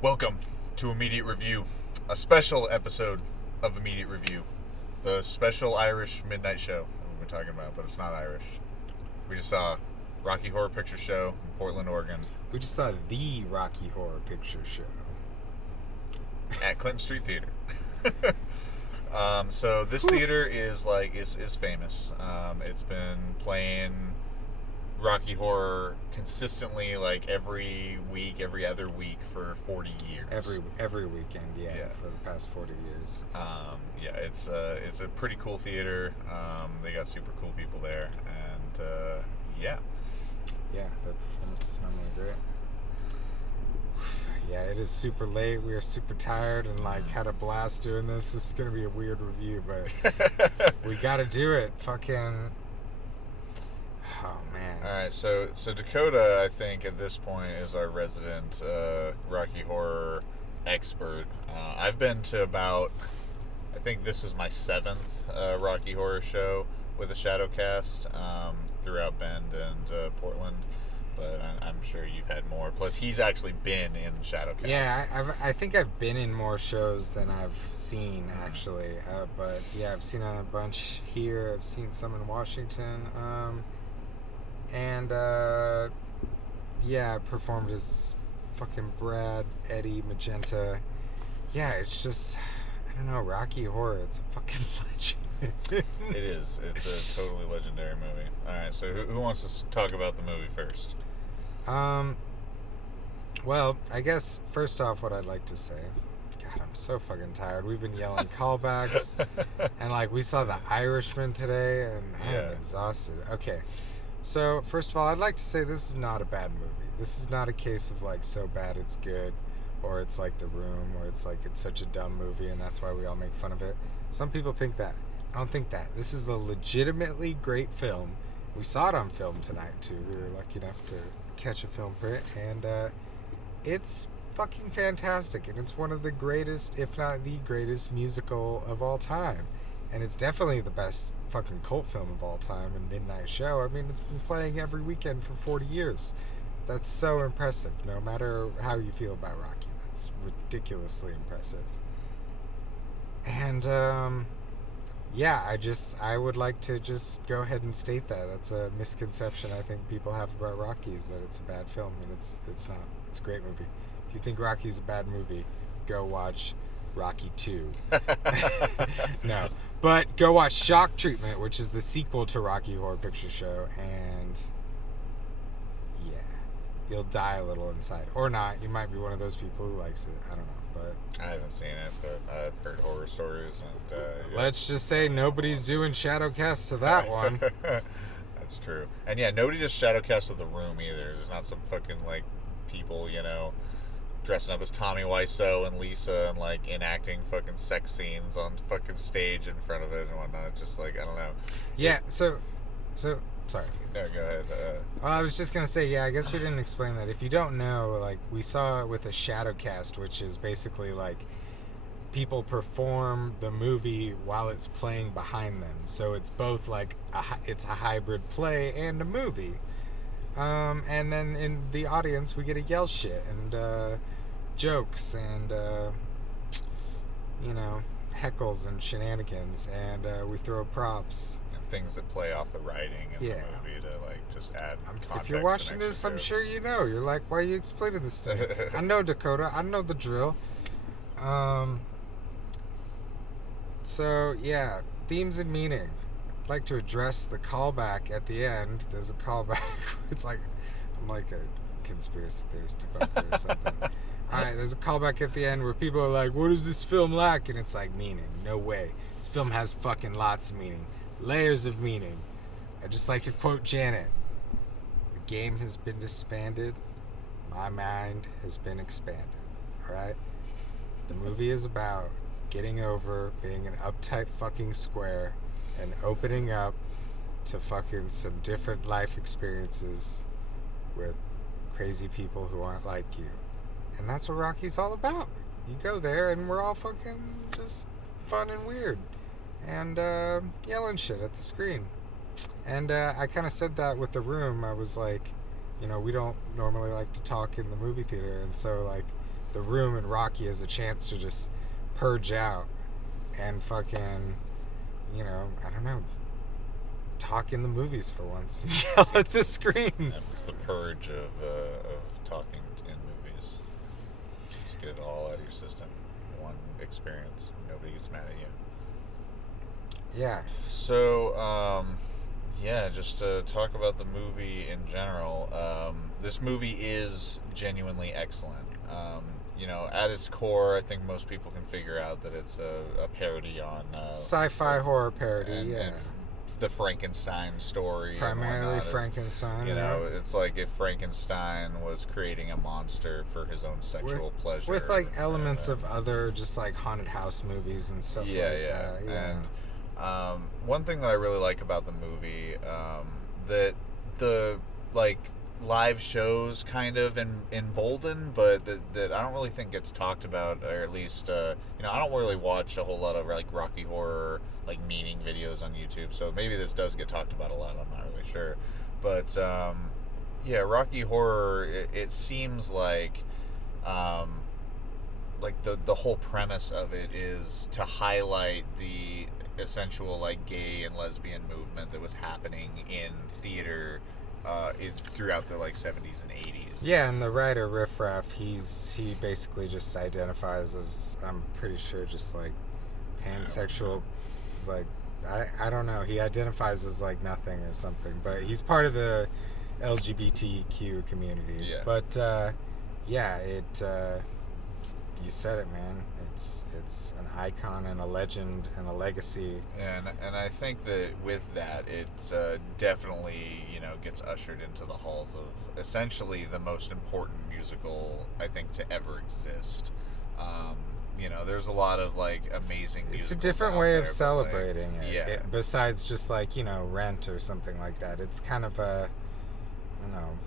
Welcome to Immediate Review, a special episode of Immediate Review, the special Irish midnight show we've been talking about, but it's not Irish. We just saw Rocky Horror Picture Show in Portland, Oregon, We just saw the Rocky Horror Picture Show. at Clinton Street Theater. So this theater is famous. It's been playing Rocky Horror consistently, like every week, every other week for 40 years. Every weekend, yeah, for the past 40 years. It's a pretty cool theater. They got super cool people there, and Yeah, the performance is normally great. Yeah, it is super late. We are super tired and had a blast doing this. This is gonna be a weird review, but we gotta do it. Fucking. Oh man. All right, so Dakota, I think at this point is our resident Rocky Horror expert. I've been to about, I think this was my 7th Rocky Horror show with a Shadowcast throughout Bend and Portland, but I'm sure you've had more. Plus, he's actually been in the Shadowcast. Yeah, I think I've been in more shows than I've seen, actually. But yeah, I've seen a bunch here. I've seen some in Washington. I performed as fucking Brad, Eddie, Magenta. Yeah, it's just, I don't know, Rocky Horror. It's a fucking legend. It is. It's a totally legendary movie. All right, so who wants to talk about the movie first? Well, I guess first off, what I'd like to say, God, I'm so fucking tired. We've been yelling callbacks, and we saw The Irishman today, and I'm exhausted. Okay, so first of all, I'd like to say this is not a bad movie. This is not a case of so bad it's good, or it's like The Room, or it's such a dumb movie, and that's why we all make fun of it. Some people think that. I don't think that. This is a legitimately great film. We saw it on film tonight, too. We were lucky enough to catch a film print, and it's fucking fantastic, and it's one of the greatest, if not the greatest, musical of all time. And it's definitely the best fucking cult film of all time and midnight show. I mean, it's been playing every weekend for 40 years. That's so impressive, no matter how you feel about Rocky. That's ridiculously impressive. And, I would like to just go ahead and state that. That's a misconception I think people have about Rocky, is that it's a bad film, and it's not. It's a great movie. If you think Rocky's a bad movie, go watch Rocky 2. No. But go watch Shock Treatment, which is the sequel to Rocky Horror Picture Show, and yeah, you'll die a little inside. Or not. You might be one of those people who likes it. I don't know. But I haven't seen it, but I've heard horror stories, and let's just say nobody's doing Shadowcast to that one. That's true. And yeah, nobody does Shadowcast of The Room either. There's not some fucking people, dressing up as Tommy Wiseau and Lisa and enacting fucking sex scenes on fucking stage in front of it and whatnot. Just I don't know. Yeah, so sorry. No, go ahead. Well, I was just gonna say, I guess we didn't explain that. If you don't know, we saw it with a Shadowcast, which is basically people perform the movie while it's playing behind them. So it's both it's a hybrid play and a movie. And then in the audience, we get to yell shit and jokes and heckles and shenanigans, and we throw props. Things that play off the writing in the movie to just add context. If you're watching this, I'm sure you know. You're like, why are you explaining this to me? I know, Dakota. I know the drill. So yeah, themes and meaning. I'd like to address the callback at the end. There's a callback. It's I'm like a conspiracy theorist debunker or something. Alright, there's a callback at the end where people are like, what does this film lack? And it's meaning. No way. This film has fucking lots of meaning. Layers of meaning. I just like to quote Janet. The game has been disbanded. My mind has been expanded. Alright? The movie is about getting over being an uptight fucking square and opening up to fucking some different life experiences with crazy people who aren't like you. And that's what Rocky's all about. You go there and we're all fucking just fun and weird. And yelling shit at the screen. And I kind of said that with The Room. I was like, we don't normally like to talk in the movie theater. And so, the room in Rocky as a chance to just purge out and fucking, I don't know, talk in the movies for once. Yell at the screen. It's the purge of talking in movies. Just get it all out of your system. One experience. Nobody gets mad at you. Yeah. So, just to talk about the movie in general. This movie is genuinely excellent. At its core, I think most people can figure out that it's a parody on sci-fi horror parody, and the Frankenstein story. Primarily Frankenstein. It's like if Frankenstein was creating a monster for his own sexual pleasure. With like elements of other just like haunted house movies and stuff like that. Yeah. And one thing that I really like about the movie, that the like live shows kind of embolden, but that I don't really think gets talked about, or at least I don't really watch a whole lot of like Rocky Horror like meaning videos on YouTube, so maybe this does get talked about a lot. I'm not really sure, but Rocky Horror, it seems like the whole premise of it is to highlight the essential like gay and lesbian movement that was happening in theater throughout the like 70s and 80s. Yeah, and the writer Riff Raff, he basically just identifies as, I'm pretty sure, just like pansexual, like I don't know. He identifies as like nothing or something, but he's part of the LGBTQ community. Yeah. But you said it, man. It's an icon and a legend and a legacy. And I think that with that, it definitely gets ushered into the halls of essentially the most important musical I think to ever exist. There's a lot of like amazing musicals. It's a different way of celebrating it. Yeah. Besides just like Rent or something like that. It's kind of a, I don't know,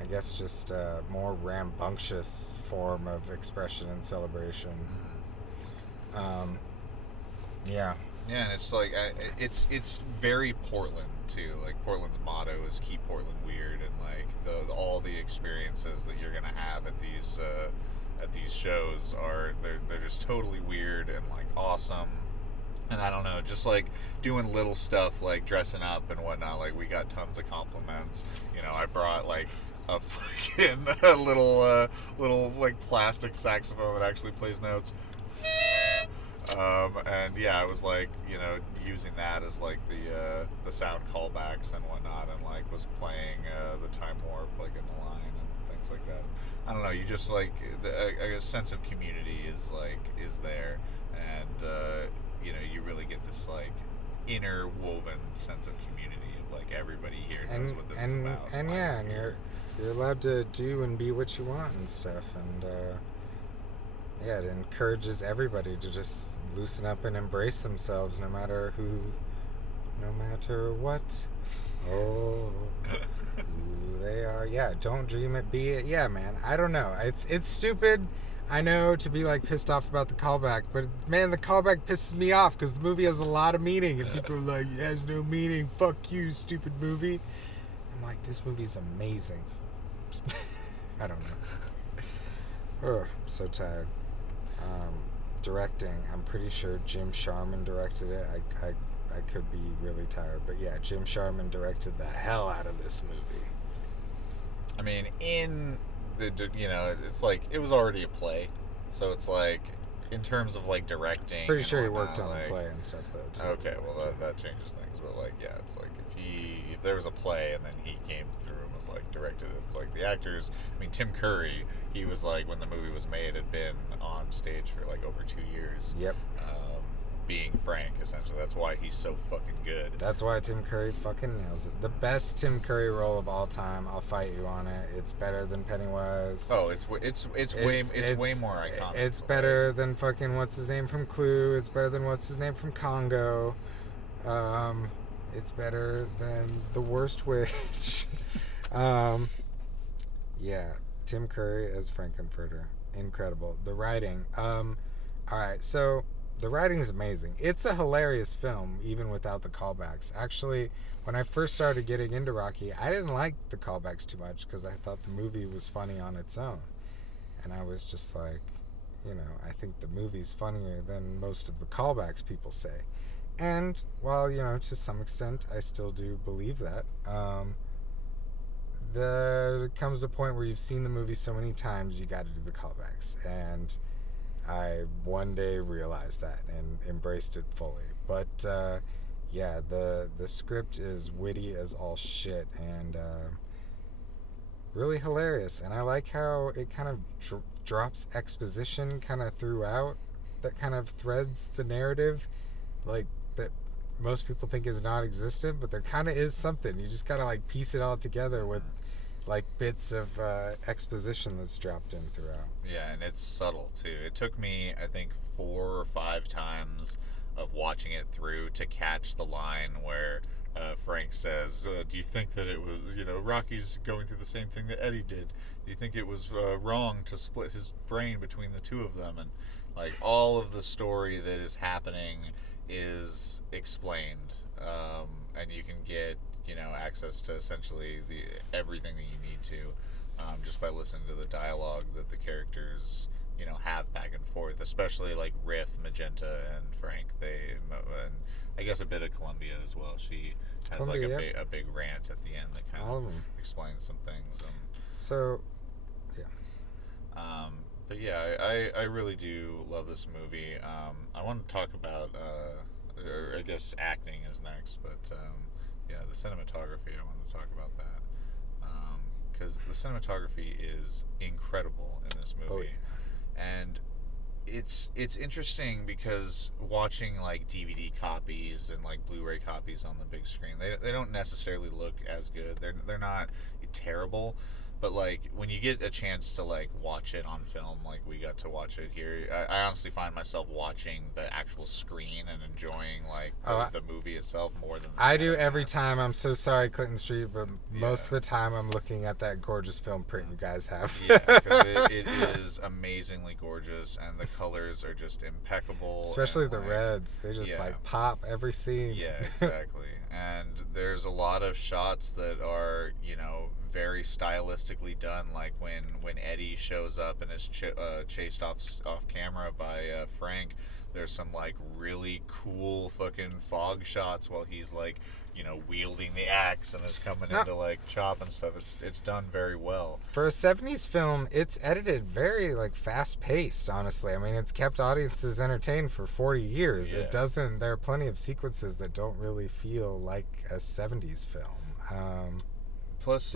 I guess just a more rambunctious form of expression and celebration. Yeah. Yeah, and it's like it's very Portland too. Like Portland's motto is "Keep Portland Weird," and like all the experiences that you're gonna have at these shows are they're just totally weird and like awesome. And I don't know, just like doing little stuff like dressing up and whatnot. Like we got tons of compliments. I brought like a fucking little like plastic saxophone that actually plays notes. And I was like, using that as like the sound callbacks and whatnot, and like was playing the Time Warp like in the line and things like that. I don't know, you just like a sense of community is there, and you really get this like interwoven sense of community of like everybody here knows what this is about. And you're allowed to do and be what you want and stuff, and it encourages everybody to just loosen up and embrace themselves, no matter what. Oh, who they are. Yeah, don't dream it, be it. Yeah, man. I don't know. It's stupid. I know to be like pissed off about the callback, but man, the callback pisses me off because the movie has a lot of meaning, and people are like, it has no meaning. Fuck you, stupid movie. I'm like, this movie's amazing. I don't know. Oh, I'm so tired. Directing, I'm pretty sure Jim Sharman directed it. I could be really tired, but yeah, Jim Sharman directed the hell out of this movie. I mean, in the it's like it was already a play, so it's like in terms of like directing. Pretty sure he whatnot, worked on like, the play and stuff though. Too. Okay, well that changes things, but like it's like if there was a play and then he came through and was like directed it, it's like the actors. I mean, Tim Curry, he was like when the movie was made, had been on stage for like over 2 years. Yep. Being Frank, essentially. That's why he's so fucking good. That's why Tim Curry fucking nails it. The best Tim Curry role of all time. I'll fight you on it. It's better than Pennywise. Oh, it's way more iconic. It's better than fucking what's his name from Clue. It's better than what's his name from Congo. It's better than The Worst Witch. Yeah, Tim Curry as Frankenfurter. Incredible. The writing. All right, so the writing is amazing. It's a hilarious film, even without the callbacks. Actually, when I first started getting into Rocky, I didn't like the callbacks too much because I thought the movie was funny on its own. And I was just like, I think the movie's funnier than most of the callbacks people say. And while, to some extent, I still do believe that, there comes a point where you've seen the movie so many times, you got to do the callbacks. And I one day realized that and embraced it fully. But yeah, the script is witty as all shit and really hilarious. And I like how it kind of drops exposition kind of throughout that kind of threads the narrative, like that most people think is non-existent, but there kind of is something. You just gotta like piece it all together with like bits of exposition that's dropped in throughout. Yeah, and it's subtle too. It took me, I think, 4 or 5 times of watching it through to catch the line where Frank says, "Do you think that it was, Rocky's going through the same thing that Eddie did? Do you think it was wrong to split his brain between the two of them?" And like all of the story that is happening is explained, and you can get access to essentially everything that you need to, just by listening to the dialogue that the characters have back and forth, especially like Riff, Magenta, and Frank. And I guess a bit of Columbia as well. She has Columbia, like a big rant at the end that kind of explains some things. So, yeah. But yeah, I really do love this movie. I want to talk about, or I guess acting is next, but yeah, the cinematography. I want to talk about that because the cinematography is incredible in this movie. Oh, yeah. And it's interesting because watching like DVD copies and like Blu-ray copies on the big screen, they don't necessarily look as good. They're not terrible, but like when you get a chance to like watch it on film, like we got to watch it here, I honestly find myself watching the actual screen and enjoying like the movie itself more than I do every time. I'm so sorry, Clinton Street, but most of the time I'm looking at that gorgeous film print you guys have. Yeah, because it is amazingly gorgeous and the colors are just impeccable. Especially the reds. They just like pop every scene. Yeah, exactly. And there's a lot of shots that are, very stylistically done, like when Eddie shows up and is chased off camera by Frank. There's some like really cool fucking fog shots while he's like wielding the axe and is coming in to like chop and stuff. It's done very well for a 70s film. It's edited very like fast paced, honestly. I mean, it's kept audiences entertained for 40 years. It doesn't. There are plenty of sequences that don't really feel like a 70s film. Plus,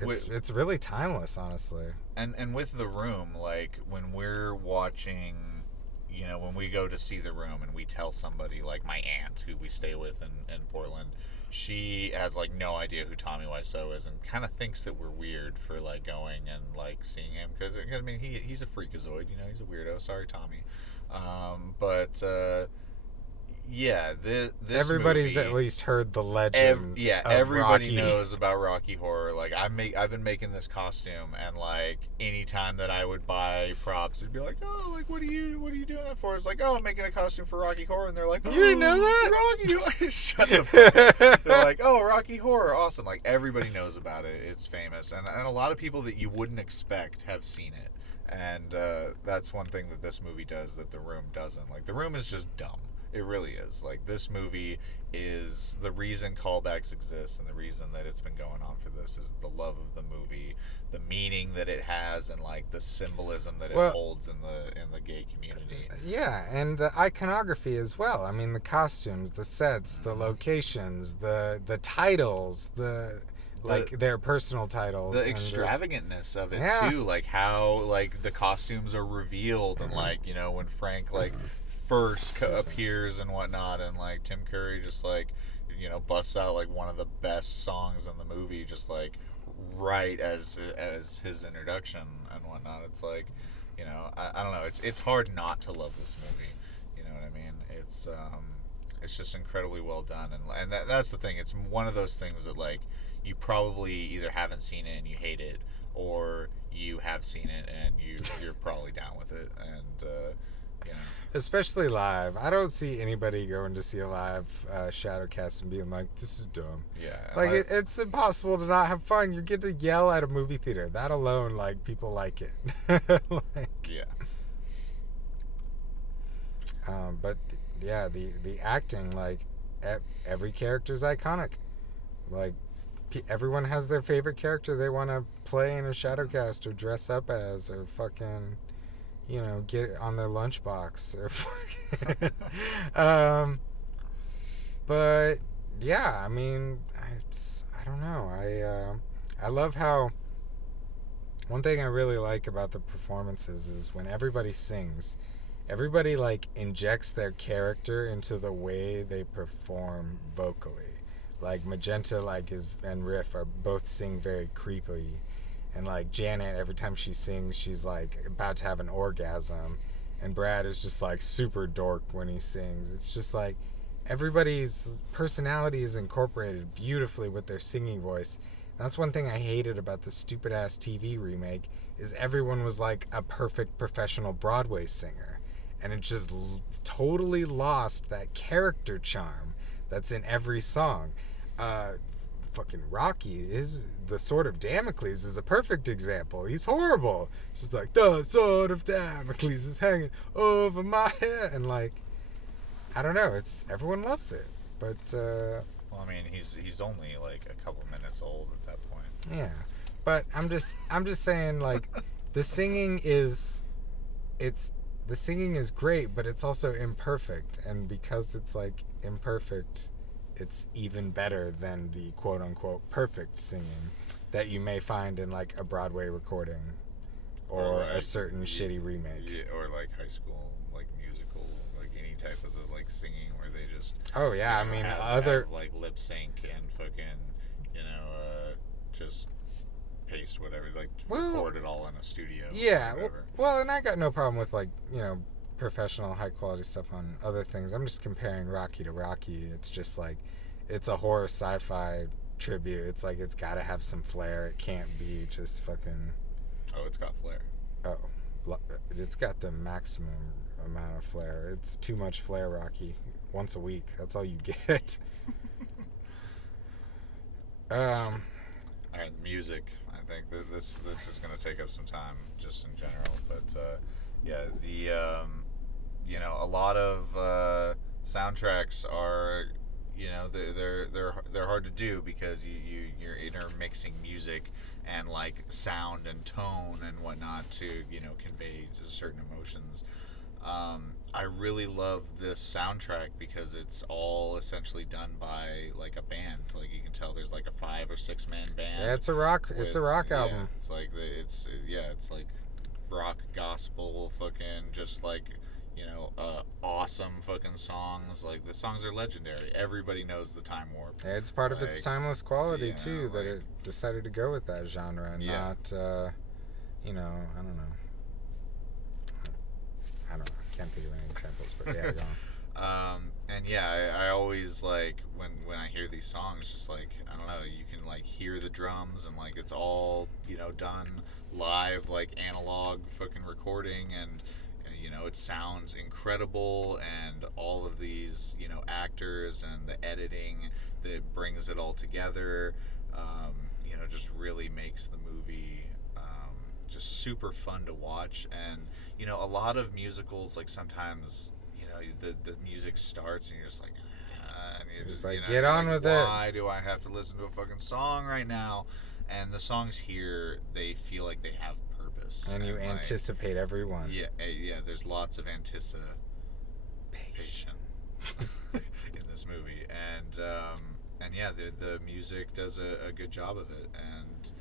it's really timeless, honestly. And with The Room, like when we're watching, when we go to see The Room and we tell somebody, like my aunt who we stay with in Portland, she has like no idea who Tommy Wiseau is and kind of thinks that we're weird for like going and like seeing him because I mean he's a freakazoid, he's a weirdo. Sorry, Tommy. But yeah, this everybody's movie, at least heard the legend. Everybody Rocky. knows about Rocky Horror. Like I've been making this costume, and like anytime that I would buy props, it'd be like, oh, like what are you doing that for? It's like, oh, I'm making a costume for Rocky Horror, and they're like, you didn't know that? Rocky, shut the fuck up. They're like, oh, Rocky Horror, awesome. Like everybody knows about it. It's famous, and a lot of people that you wouldn't expect have seen it. And that's one thing that this movie does that The Room doesn't. Like The Room is just dumb. It really is. Like this movie is the reason callbacks exist, and the reason that it's been going on for this is the love of the movie, the meaning that it has, and like the symbolism that it holds in the gay community. Yeah, and the iconography as well. I mean, the costumes, the sets, the locations, the titles, their personal titles, the extravagantness of it too, like how like the costumes are revealed, and like when Frank like first appears and whatnot, and like Tim Curry just like busts out like one of the best songs in the movie, just like right as his introduction and whatnot. It's like I don't know, it's hard not to love this movie. You know what I mean? It's just incredibly well done, and that's the thing. It's one of those things that like you probably either haven't seen it and you hate it, or you have seen it and you're probably down with it. And You know? Especially live. I don't see anybody going to see a live Shadowcast and being like, "This is dumb." Yeah. Like it's impossible to not have fun. You get to yell at a movie theater. That alone, like people like it. Like, yeah. but yeah, the acting, like every character's iconic. Like everyone has their favorite character they want to play in a Shadowcast or dress up as or fucking, get it on their lunchbox or fucking. But yeah, I mean, I don't know. I love how one thing I really like about the performances is when everybody sings, everybody like injects their character into the way they perform vocally. Like Magenta, like and Riff are both sing very creepily, and like Janet, every time she sings, she's like about to have an orgasm, and Brad is just like super dork when he sings. It's just like everybody's personality is incorporated beautifully with their singing voice. And that's one thing I hated about the stupid ass TV remake is everyone was like a perfect professional Broadway singer, and it just totally lost that character charm that's in every song. Fucking Rocky is the Sword of Damocles is a perfect example. He's horrible. Just like the Sword of Damocles is hanging over my head, and like I don't know. It's everyone loves it, but Well, I mean, he's only like a couple minutes old at that point. yeah. But I'm just saying like the singing is great, but it's also imperfect, and because it's like imperfect, it's even better than the quote unquote perfect singing that you may find in like a Broadway recording or like, a certain shitty remake. Yeah, or like High School like musical, like any type of the like singing where they just Oh yeah, I mean other like lip sync and fucking just paste whatever, like record it all in a studio. Yeah, well, and I got no problem with like professional high quality stuff on other things. I'm just comparing Rocky to Rocky. It's just like it's a horror sci-fi tribute. It's like it's got to have some flair. It can't be just fucking. Oh, it's got flair. Oh, it's got the maximum amount of flair. It's too much flair, Rocky. Once a week. That's all you get. All right, music. I think this is going to take up some time just in general, but yeah, the a lot of soundtracks are they're hard to do because you're intermixing music and like sound and tone and whatnot to convey certain emotions. I really love this soundtrack because it's all essentially done by like a band. Like you can tell there's like a 5 or 6 man band. Yeah, it's a rock album. It's like it's like rock gospel fucking just like awesome fucking songs. Like the songs are legendary. Everybody knows the Time Warp. Yeah, it's part of its timeless quality too that like, it decided to go with that genre and not I don't know. Can't think of any examples, but yeah, go on. And yeah, I always like when I hear these songs, just like I don't know, you can like hear the drums and like it's all done live, like analog fucking recording, and it sounds incredible, and all of these actors and the editing that brings it all together, just really makes the movie just super fun to watch. And a lot of musicals, like sometimes the music starts and you're just like and you're just like get on with it. Why do I have to listen to a fucking song right now? And the songs here, they feel like they have purpose, and you anticipate everyone. Yeah, there's lots of anticipation in this movie, and yeah, the music does a good job of it, and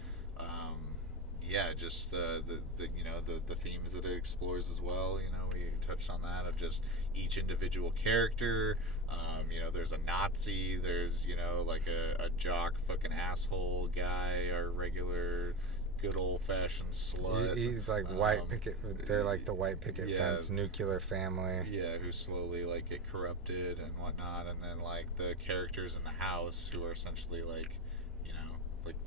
yeah, just the themes that it explores as well. We touched on that of just each individual character. There's a Nazi. There's like a jock fucking asshole guy, our regular good old fashioned slut. He's like white picket. They're like the white picket fence nuclear family. Yeah, who slowly like get corrupted and whatnot, and then like the characters in the house who are essentially like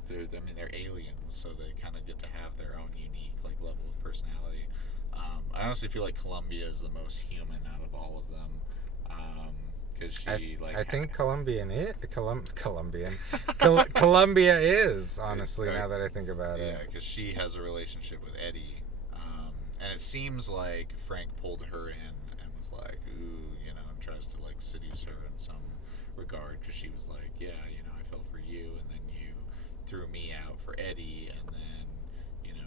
they're aliens, so they kind of get to have their own unique like level of personality. I honestly feel like Columbia is the most human out of all of them, because she I think Colombian Colombia is, honestly, now that I think about it. Yeah, because she has a relationship with Eddie, and it seems like Frank pulled her in and was like, ooh, and tries to like seduce her in some regard, because she was like, yeah, I fell for you, and then you threw me out for Eddie, and then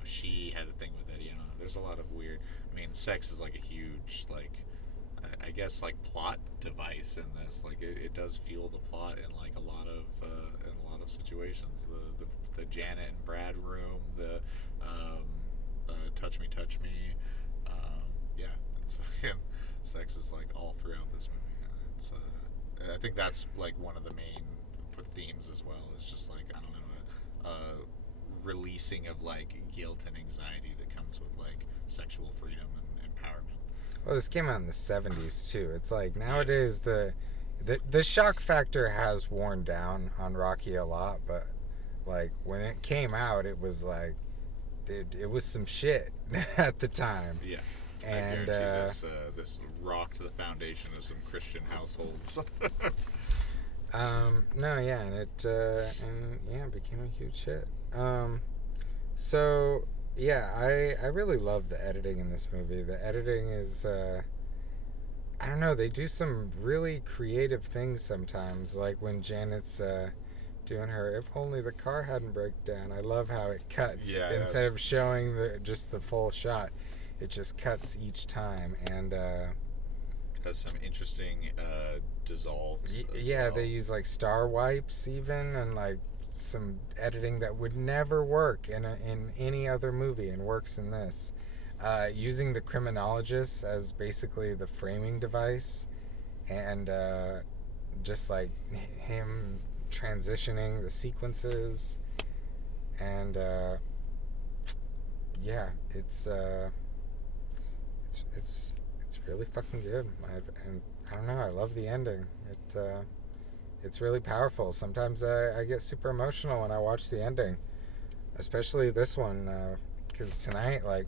she had a thing with Eddie. There's a lot of weird. I mean, sex is like a huge I guess like plot device in this. Like it does fuel the plot in like a lot of situations. The Janet and Brad room, the touch me, yeah, it's fucking sex is like all throughout this movie. It's I think that's like one of the main themes as well. It's just like, I don't know, releasing of like guilt and anxiety that comes with like sexual freedom and empowerment. Well, this came out in the 70s too. It's like nowadays the shock factor has worn down on Rocky a lot, but like when it came out, it was like it was some shit at the time. Yeah. And I guarantee this rocked the foundation of some Christian households. No, yeah, and it became a huge hit. So yeah, I really love the editing in this movie. The editing is I don't know, they do some really creative things sometimes, like when Janet's doing her "if only the car hadn't broke down." I love how it cuts. Yeah, instead of showing just the full shot, it just cuts each time, and has some interesting dissolves. Yeah, well. They use like star wipes even, and like some editing that would never work in any other movie and works in this. Using the criminologist as basically the framing device, and just like him transitioning the sequences, and yeah, it's really fucking good. And I don't know, I love the ending. It's really powerful. Sometimes I get super emotional when I watch the ending, especially this one, because tonight, like,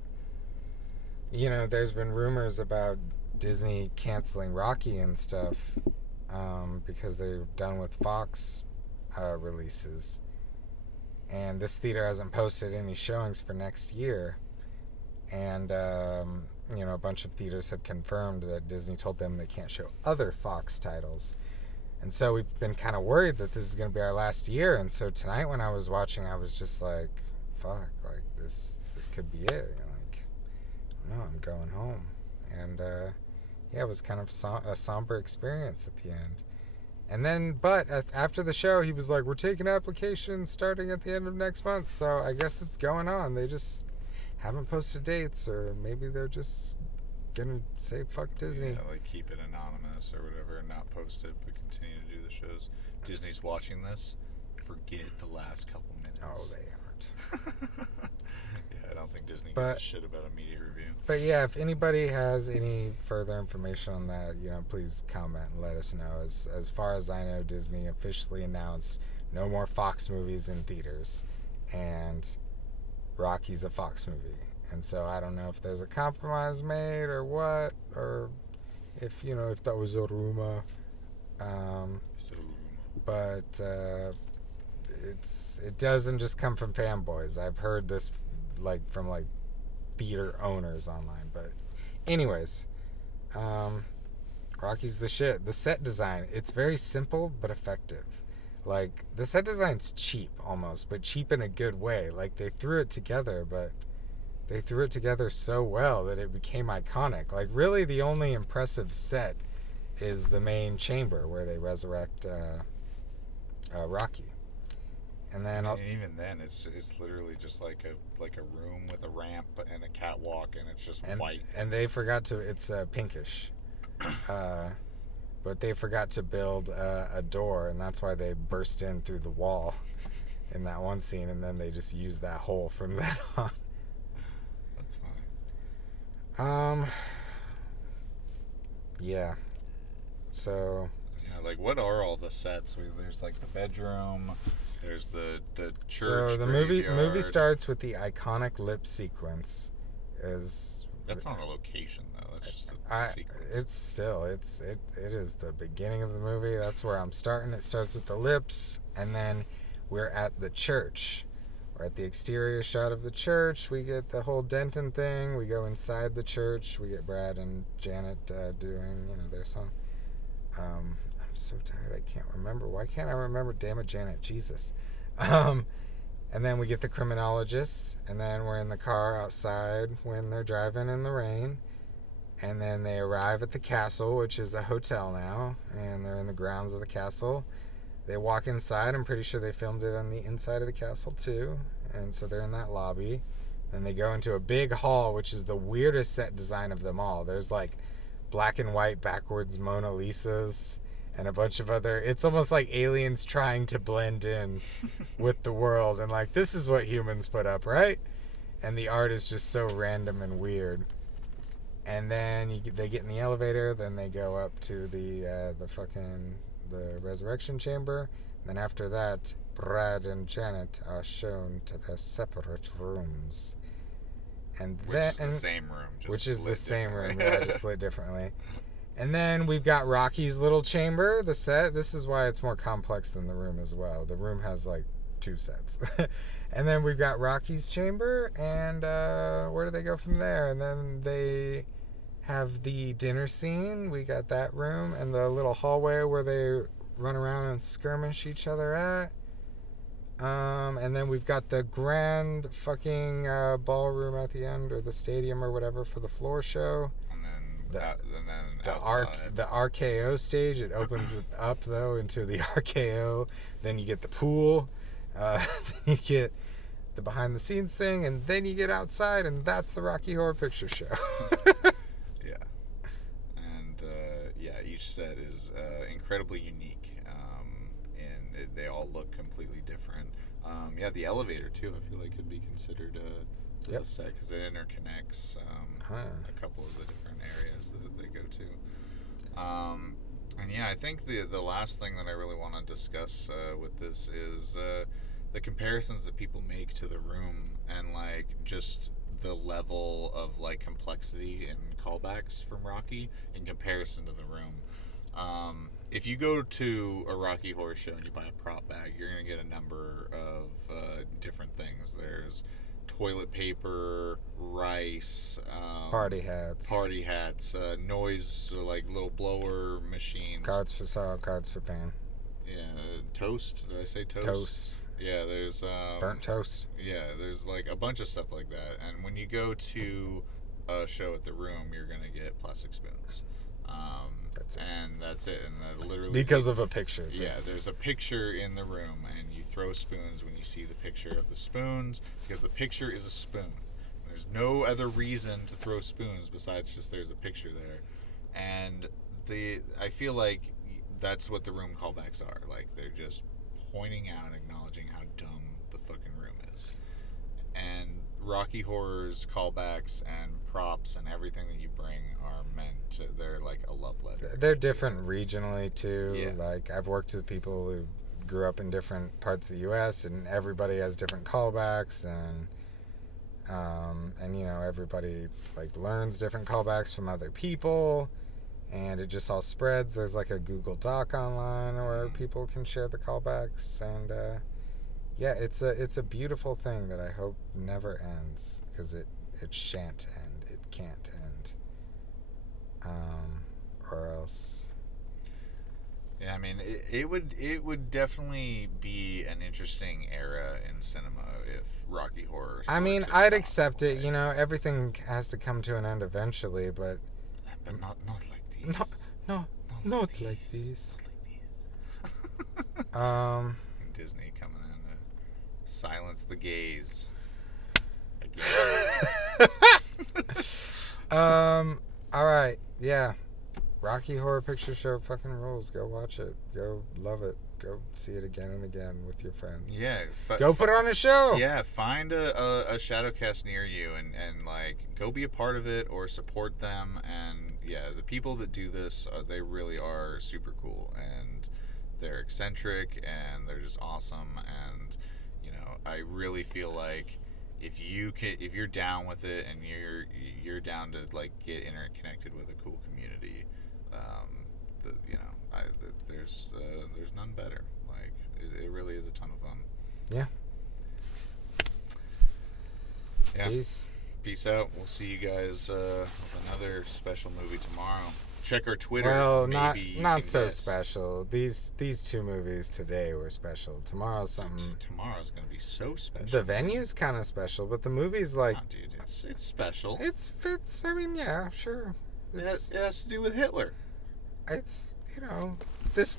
there's been rumors about Disney canceling Rocky and stuff, because they're done with Fox releases, and this theater hasn't posted any showings for next year, and a bunch of theaters have confirmed that Disney told them they can't show other Fox titles. And so we've been kind of worried that this is going to be our last year. And so tonight when I was watching, I was just like, fuck, like this could be it. Like, no, I'm going home. And yeah, it was kind of a somber experience at the end. And then, but after the show, he was like, we're taking applications starting at the end of next month. So I guess it's going on. They just haven't posted dates, or maybe they're just gonna say fuck Disney. Yeah, like keep it anonymous or whatever, and not post it, but continue to do the shows. Disney's watching this. Forget the last couple minutes. Oh, they aren't. Yeah, I don't think Disney gives a shit about a media review. But yeah, if anybody has any further information on that, please comment and let us know. As far as I know, Disney officially announced no more Fox movies in theaters, and Rocky's a Fox movie. And so I don't know if there's a compromise made or what, or if that was a rumor. But it doesn't just come from fanboys. I've heard this from theater owners online. But anyways, Rocky's the shit. The set design, it's very simple but effective. Like, the set design's cheap almost, but cheap in a good way. Like, they threw it together, but they threw it together so well that it became iconic. Like, really the only impressive set is the main chamber where they resurrect Rocky. And then even then, it's literally just like a room with a ramp and a catwalk, and it's just white. And they forgot to. It's pinkish, but they forgot to build a door, and that's why they burst in through the wall in that one scene, and then they just used that hole from then on. That's funny. Yeah. So. Yeah, like what are all the sets? There's like the bedroom. There's the church. So the movie starts with the iconic lip sequence, as That's not a location though. That's just a I sequence. it's still it is the beginning of the movie. That's where I'm starting. It starts with the lips, and then we're at the church. We're at the exterior shot of the church. We get the whole Denton thing. We go inside the church. We get Brad and Janet doing their song. I'm so tired. I can't remember. Why can't I remember? Damn it, Janet. Jesus. Um, and then we get the criminologists, and then we're in the car outside when they're driving in the rain. And then they arrive at the castle, which is a hotel now, and they're in the grounds of the castle. They walk inside. I'm pretty sure they filmed it on the inside of the castle too. And so they're in that lobby. Then they go into a big hall, which is the weirdest set design of them all. There's like black and white backwards Mona Lisas and a bunch of other. It's almost like aliens trying to blend in with the world. And like, this is what humans put up, right? And the art is just so random and weird. And then they get in the elevator. Then they go up to the resurrection chamber. Then after that, Brad and Janet are shown to their separate rooms. And which is the same room. Just lit differently. And then we've got Rocky's little chamber, the set. This is why it's more complex than the room as well. The room has like 2 sets. And then we've got Rocky's chamber, and where do they go from there? And then they have the dinner scene. We got that room and the little hallway where they run around and skirmish each other at. And then we've got the grand fucking ballroom at the end, or the stadium or whatever, for the floor show. The RKO stage. It opens it up though into the RKO. Then you get the pool. Then you get the behind the scenes thing, and then you get outside, and that's the Rocky Horror Picture Show. Yeah. And each set is incredibly unique, and they all look completely different. The elevator too, I feel like could be considered a set because it interconnects a couple of the different areas that they go to. I think the last thing that I really want to discuss with this is the comparisons that people make to the room, and like just the level of like complexity and callbacks from Rocky in comparison to the room. If you go to a Rocky Horror Show and you buy a prop bag, you're going to get a number of different things. There's toilet paper, rice, party hats, noise, like little blower machines, cards for salt, cards for pan. Yeah, toast. Did I say toast? Toast. Yeah, there's burnt toast. Yeah, there's like a bunch of stuff like that. And when you go to a show at the Room, you're gonna get plastic spoons. That's it. And that's it. And literally because of a picture. Yeah, there's a picture in the room, and you throw spoons when you see the picture of the spoons, because the picture is a spoon. There's no other reason to throw spoons besides just there's a picture there. And I feel like that's what the Room callbacks are. Like, they're just pointing out and acknowledging how dumb the fucking room is. And Rocky Horror's callbacks and props and everything that you bring are meant to, they're like a love letter. They're different regionally too. Yeah. Like, I've worked with people who grew up in different parts of the US, and everybody has different callbacks, and everybody like learns different callbacks from other people, and it just all spreads. There's like a Google Doc online where people can share the callbacks, and it's a beautiful thing that I hope never ends, because it shan't end. It can't end. Or else. Yeah, I mean, it would definitely be an interesting era in cinema if Rocky Horror. I mean, I'd accept it. You know, everything has to come to an end eventually, but not like these. Not like these. And Disney coming in to silence the gays again. All right, yeah. Rocky Horror Picture Show fucking rules. Go watch it. Go love it. Go see it again and again with your friends. Yeah. Go put on a show. Yeah, find a Shadowcast near you and like go be a part of it or support them. And yeah, the people that do this, they really are super cool, and they're eccentric, and they're just awesome. And I really feel like if you're down with it and you're down to like get interconnected with a cool community, there's none better. Like it really is a ton of fun. Yeah. Yeah. Peace out. We'll see you guys with another special movie tomorrow. Check our Twitter. Well, Maybe not so guess. special. These 2 movies today were special. Tomorrow's something. Tomorrow's gonna be so special. The venue's kind of special, but the movie's like. Oh, dude, it's special. It fits. I mean, yeah, sure. It has to do with Hitler. It's this